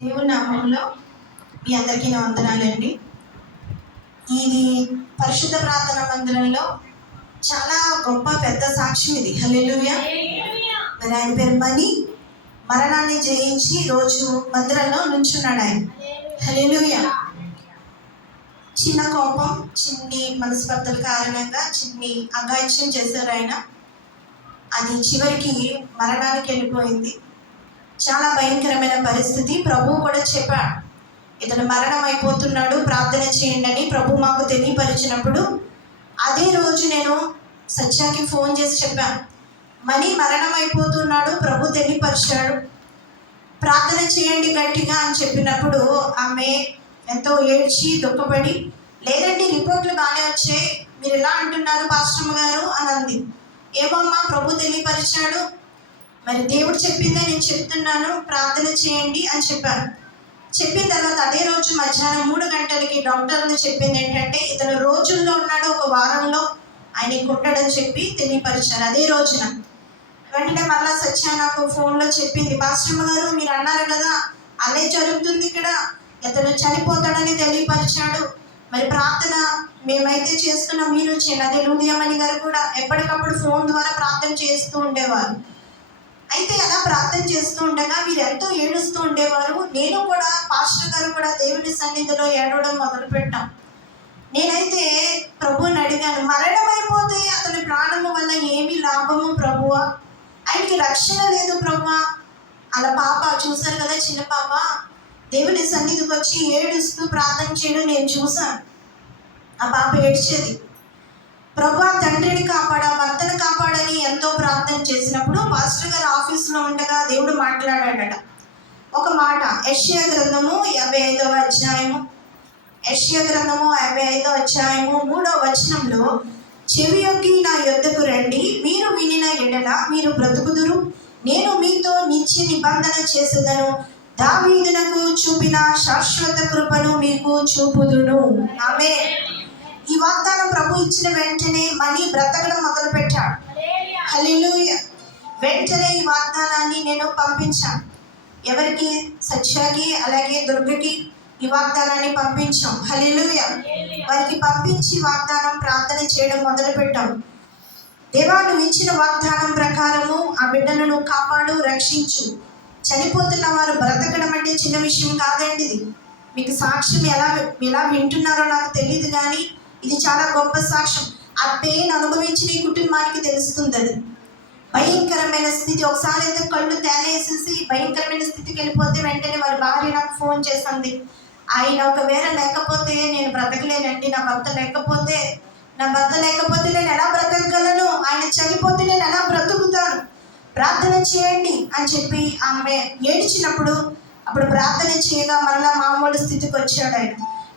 దేవుని నామంలో మీ అందరికీ నా వందనాలండి. ఇది పరిశుద్ధ ప్రార్థన మందిరంలో చాలా గొప్ప పెద్ద సాక్ష్యం ఇది. హలెలుయ మరి ఆయన పేరు మణి మరణాన్ని జయించి రోజు మందిరంలో నుంచున్నాడు ఆయన. హలెలుయ చిన్న కోపం చిన్ని మనస్పర్ధల కారణంగా చిన్ని అగాయిత్యం చేశారు ఆయన. అది చివరికి మరణానికి వెళ్ళిపోయింది. చాలా భయంకరమైన పరిస్థితి. ప్రభు కూడా చెప్పాడు ఇతను మరణం అయిపోతున్నాడు ప్రార్థన చేయండి అని ప్రభు మాకు తెలియపరిచినప్పుడు అదే రోజు నేను సత్యాకి ఫోన్ చేసి చెప్పాను మనీ మరణం అయిపోతున్నాడు ప్రభు తెలియపరిచాడు. ప్రార్థన చేయండి గట్టిగా అని చెప్పినప్పుడు ఆమె ఎంతో ఏడ్చి దుఃఖపడి లేదండి రిపోర్ట్లు బాగానే వచ్చాయి. మీరు ఎలా అంటున్నారు పాస్టమ్ గారు? అని అంది. ఏమమ్మా ప్రభు తెలియపరిచాడు. మరి దేవుడు చెప్పిందే నేను చెప్తున్నాను ప్రార్థన చేయండి అని చెప్పాను చెప్పిన తర్వాత అదే రోజు మధ్యాహ్నం మూడు గంటలకి డాక్టర్లు చెప్పింది ఏంటంటే ఇతను రోజుల్లో ఉన్నాడు ఒక వారంలో ఆయన ఉంటాడని చెప్పి తెలియపరిచారు అదే రోజున. వెంటనే మళ్ళా సత్య నాకు ఫోన్లో చెప్పింది పాస్టమ్మ గారు మీరు అన్నారు కదా అదే జరుగుతుంది ఇక్కడ ఇతను చనిపోతాడని తెలియపరిచాడు. మరి ప్రార్థన మేమైతే చేస్తున్నాం మీరు చేయండి. అదే లూదియమణి గారు కూడా ఎప్పటికప్పుడు ఫోన్ ద్వారా ప్రార్థన చేస్తూ ఉండేవారు. అయితే అలా ప్రార్థన చేస్తూ ఉండగా మీరు ఎంతో ఏడుస్తూ ఉండేవారు. నేను కూడా పాస్టర్ గారు కూడా దేవుని సన్నిధిలో ఏడవడం మొదలు పెట్టాం నేనైతే ప్రభువుని అడిగాను మరణం అయిపోతే అతని ప్రాణము వల్ల ఏమి లాభము ప్రభువా? ఆయనకి రక్షణ లేదు ప్రభువా. అలా పాప చూశారు కదా చిన్న పాప దేవుని సన్నిధికి వచ్చి ఏడుస్తూ ప్రార్థన చేయడం నేను చూశాను. ఆ పాప ఏడ్చేది. ప్రభా తండ్రిని కాపాడా భర్తను కాపాడని ఎంతో ప్రార్థన చేసినప్పుడు మాస్టర్ గారు ఆఫీస్లో ఉండగా దేవుడు మాట్లాడాడట. ఒక మాట యష్యా గ్రంథము యాభై ఐదవ అధ్యాయము. యష్యా గ్రంథము యాభై ఐదవ అధ్యాయము మూడవ వచనంలో చెవి యొక్క నా యొద్దకు రండి మీరు వినిన ఎడల మీరు బ్రతుకుదురు. నేను మీతో నిత్య నిబంధన చేసేదను. దావీదునకు చూపిన శాశ్వత కృపను మీకు చూపుదును. ఆమె ఈ వాగ్దానం ప్రభు ఇచ్చిన వెంటనే మనీ బ్రతకడం మొదలు పెట్టాడు వెంటనే ఈ వాగ్దానాన్ని నేను పంపించాను. ఎవరికి? సత్యాకి అలాగే దుర్గకి ఈ వాగ్దానాన్ని పంపించాం. హలిలుయ వారికి పంపించి వాగ్దానం ప్రార్థన చేయడం మొదలు పెట్టాం దేవా నువ్వు ఇచ్చిన వాగ్దానం ప్రకారము ఆ బిడ్డలను కాపాడు రక్షించు. చనిపోతున్న వారు బ్రతకడం అంటే చిన్న విషయం కాదండి ఇది. మీకు సాక్ష్యం ఎలా ఎలా వింటున్నారో నాకు తెలియదు కానీ ఇది చాలా గొప్ప సాక్ష్యం. ఆ పెయిన్ అనుభవించిన ఈ కుటుంబానికి తెలుస్తుంది అది భయంకరమైన స్థితి. ఒకసారి అయితే కళ్ళు తేలేసేసి భయంకరమైన స్థితికి వెళ్ళిపోతే వెంటనే వారి భార్య నాకు ఫోన్ చేసింది. ఆయన ఒకవేళ లేకపోతే నేను బ్రతకలేనండి. నా భర్త లేకపోతే నా భర్త లేకపోతే నేను ఎలా బ్రతకగలను? ఆయన చనిపోతే నేను ఎలా బ్రతుకుతాను? ప్రార్థన చేయండి అని చెప్పి ఆమె ఏడ్చినప్పుడు అప్పుడు ప్రార్థన చేయగా మరలా మామూలు స్థితికి వచ్చాడు ఆయన.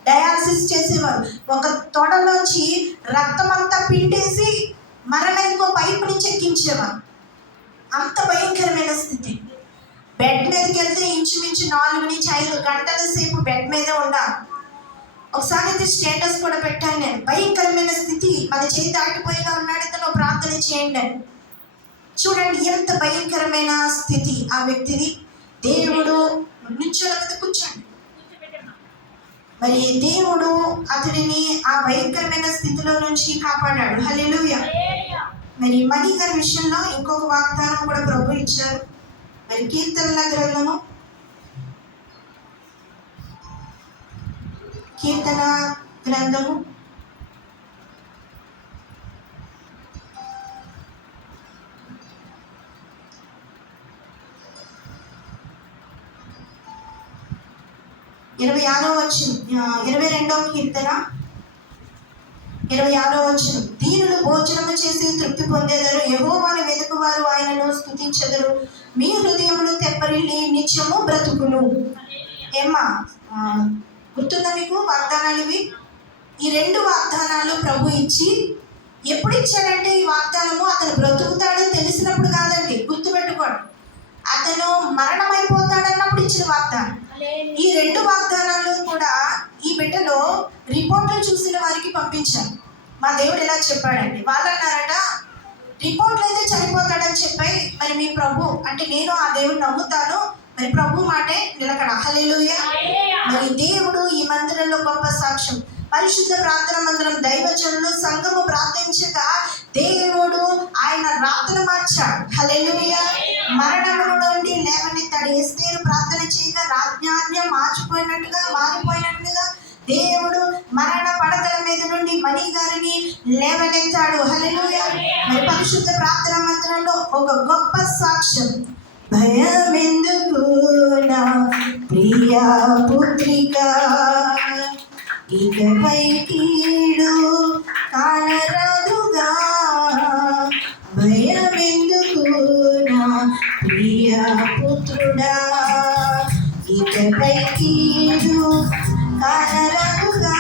డయాలసిస్ చేసేవారు. ఒక తొడలోంచి రక్తం అంతా పిండేసి మరణ ఇంకో పైపు నుంచి ఎక్కించేవారు. అంత భయంకరమైన స్థితి. బెడ్ మీదకి వెళ్తే ఇంచుమించు నాలుగు నుంచి ఐదు గంటల సేపు బెడ్ మీదే ఉండాలి. ఒకసారి అయితే స్టేటస్ కూడా పెట్టాను నేను. భయంకరమైన స్థితి. మన చేయి దాటిపోయిగా ఉన్నాడు ఇతను. ప్రార్థన చేయండి. అని చూడండి ఎంత భయంకరమైన స్థితి ఆ వ్యక్తిది. దేవుడు నుంచో కూర్చోండి. మరి దేవుడు అతడిని ఆ భయంకరమైన స్థితిలో నుంచి కాపాడాడు. హల్లెలూయ. మరి మనీ గారి విషయంలో ఇంకొక వాగ్దానం కూడా ప్రభు ఇచ్చారు. మరి కీర్తనల గ్రంథము. కీర్తన గ్రంథము. ఇరవై ఆరో వచ్చిన ఇరవై రెండవ కీర్తన. ఇరవై ఆరో వచ్చిన దీనులు భోజనము చేసి తృప్తి పొందేదరు యహోవాను వెతుకువారు ఆయనను స్తుతించెదరు. మీ హృదయములు తెప్పరిల్లి నిత్యము బ్రతుకును. ఏమ్మా గుర్తుందా మీకు వాగ్దానాలు ఇవి? ఈ రెండు వాగ్దానాలు ప్రభు ఇచ్చి ఎప్పుడు ఇచ్చాడంటే ఈ వాగ్దానము అతను బ్రతుకుతాడని తెలిసినప్పుడు కాదండి గుర్తుపెట్టుకోండి. అతను మరణమైపోతాడన్నప్పుడు ఇచ్చిన వాగ్దానం. ఈ రెండు వాగ్దానాలు కూడా ఈ బిడ్డలో రిపోర్ట్లు చూసిన వారికి పంపించాను మా దేవుడు ఎలా చెప్పాడండి వాళ్ళు అన్నారట రిపోర్ట్లు అయితే చనిపోతాడని చెప్పాయి మరి మీ ప్రభు అంటే నేను ఆ దేవుని నమ్ముతాను మరి ప్రభు మాటే నిలకడ. హల్లెలూయా. మరి దేవుడు ఈ మందిరంలో గొప్ప సాక్ష్యం. పరిశుద్ధ ప్రార్థన మందిరం దైవజనులు సంఘము ప్రార్థించగా దేవుడు ఆయన రాతను మార్చాడు. హల్లెలూయా. మరణముల నుండి లేవనెత్తాడు ఎస్తేరు ప్రార్థన చేయగా రాజ్ఞాన్యం మార్చిపోయినట్టుగా మారిపోయినట్టుగా దేవుడు మరణ పడకల మీద నుండి మణి గారిని లేవనెత్తాడు. హలెలుయ మరి పరిశుద్ధ ప్రార్థన మందిరంలో ఒక గొప్ప సాక్ష్యం. భయమెందుకు నా ప్రియా పుత్రిక? ఇకపై కీడు కానరాదుగా భయమెందుకు నా ప్రియ పుత్రుడా? ఇకపై కీడు కానరాదుగా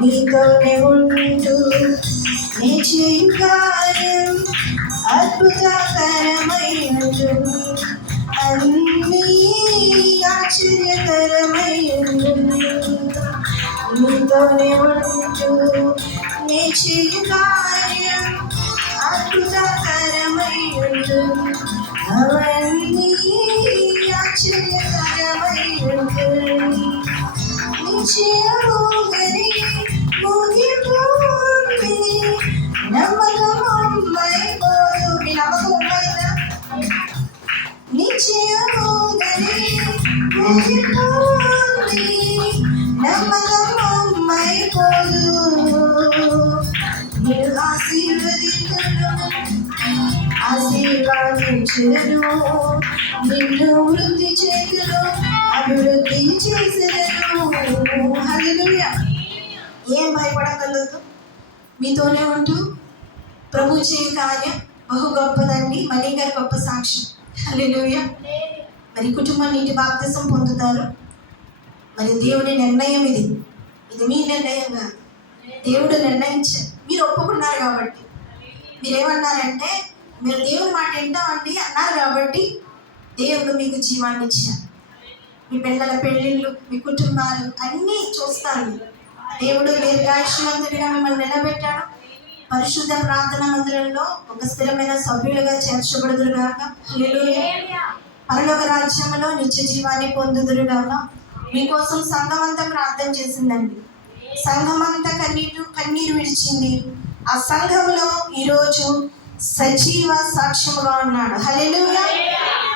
నీతోనే ఉంటూ నీ చేయు కార్యం అద్భుతకరమైన అన్నీ ఆశ్చర్యకర నీతోనే ఉంటూ నీ చేయు కార్యం అద్భుతకరమైనదు అవన్నీ ఆశ్చర్యకరమైనదు నిశ్చయముగని ఆశీర్వాదించరు నిన్ను వృద్ధి చేతులు అభివృద్ధి చేసేదను ఏం భయపడగలదు మీతోనే ఉంటూ ప్రభు చే కార్యం బహు గొప్పదండి. మనీ గారి గొప్ప సాక్ష్యం. హల్లెలూయా. మరి కుటుంబం నీటి బాప్తిసం పొందుతారు. మరి దేవుడి నిర్ణయం ఇది. ఇది మీ నిర్ణయం కాదు. దేవుడు నిర్ణయించారు. మీరు ఒప్పుకున్నారు కాబట్టి. మీరేమన్నారంటే మీరు దేవుని మాట వింటామండి అన్నారు కాబట్టి దేవుడు మీకు జీవాన్ని ఇచ్చారు మీ పిల్లల పెళ్ళిళ్ళు మీ కుటుంబాలు అన్నీ చూస్తారు మీరు. దేవుడు దీర్ఘాయుష్మంతుడిగా మిమ్మల్ని నిలబెట్టాడు. పరిశుద్ధ ప్రార్థన మందిరంలో ఒక స్థిరమైన సభ్యులుగా చేర్చబడుదురుగాక. పరలోక రాజ్యంలో నిత్య జీవాన్ని పొందుదురుగాక. మీకోసం సంఘం అంతా ప్రార్థన చేసిందండి. సంఘం అంతా కన్నీరు కన్నీరు విడిచింది. ఆ సంఘంలో ఈరోజు సజీవ సాక్ష్యముగా ఉన్నాడు. హలెలుగా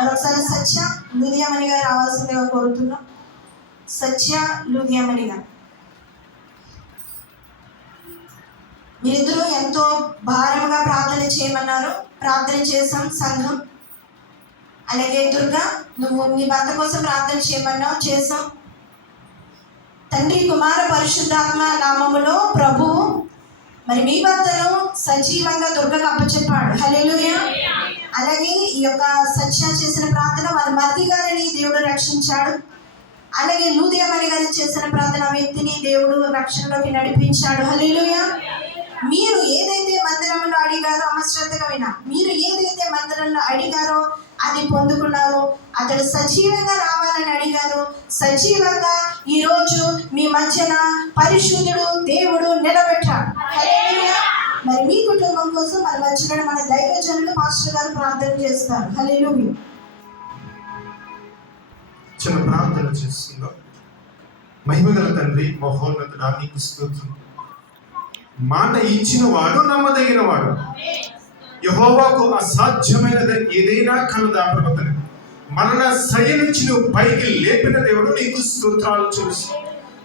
మరొకసారి సత్య లుధియామణిగా గారు రావాల్సిందిగా కోరుతున్నాం. సత్య లుధియామణిగా. గారు మీరిద్దరూ ఎంతో భారంగా ప్రార్థన చేయమన్నారు. ప్రార్థన చేశాం సంఘం. అలాగే దుర్గా నువ్వు నీ భర్త కోసం ప్రార్థన చేయమన్నావు చేసాం తండ్రి కుమార పరిశుద్ధాత్మ నామములో ప్రభు మరి మీ భర్తను సజీవంగా దుర్గకు అప్పచెప్పాడు. హల్లెలూయా. అలాగే ఈ యొక్క సత్య చేసిన ప్రార్థన వారి మర్ది గారిని దేవుడు రక్షించాడు. అలాగే లూదియమణి గారు చేసిన ప్రార్థన వ్యక్తిని దేవుడు రక్షణలోకి నడిపించాడు. హల్లెలూయా. మీరు ఏదైతే మందిరంలో అడిగారో అమశ్రద్ధగా వినా. మీరు ఏదైతే మందిరంలో అడిగారో అది పొందుకున్నారో అతడు సజీవంగా రావాలని అడిగారు సజీవంగా ఈరోజు మీ మధ్యన పరిశుద్ధుడు దేవుడు నిలబెట్టాడు హల్లెలూయా. మరి మీ కుటుంబం కోసం మన మధ్యన మన దైవ జనులు మాస్టర్ గారు ప్రార్థన చేస్తారు. హలో చిన్న ప్రార్థన చేస్తున్నాం. మహిమగల తండ్రి మహోన్నతుడా నీకు స్తోత్రం. మాట ఇచ్చిన వాడు నమ్మదగిన వాడు యహోవాకు అసాధ్యమైనది ఏదైనా కలదా ప్రవర్తన. మరణ సయ నుంచి నువ్వు పైకి లేపిన దేవుడు నీకు స్తోత్రాలు చూసి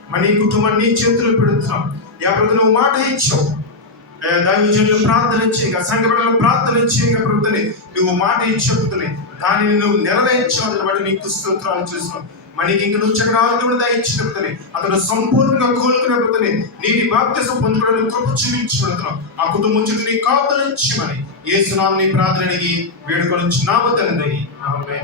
మన ఈ కుటుంబాన్ని చేతులు పెడుతున్నాం. ఎవరికి నువ్వు మాట ఇచ్చావు. దైవజనులు ప్రార్థన చేయగా సంఘటనలు ప్రార్థన చేయగా ప్రభుత్వని నువ్వు మాట ఇచ్చేపుతున్నాయి దానిని నువ్వు నెరవేర్చావు బట్టి నీకు స్తోత్రాలు చూస్తున్నాం మనకి ఇంక నువ్వు చక్రాలను కూడా దయచ్చినప్పుడని అతను సంపూర్ణంగా కోలుకున్నప్పుడని నీటి బాప్తిసం పొందుకోవడానికి కృప చూపించుకుంటున్నాం ఆ కుటుంబం చుట్టూ నీ కాపులించమని ఏ సునామని ప్రార్థన అడిగి వేడుకొని నామ తండ్రి ఆమె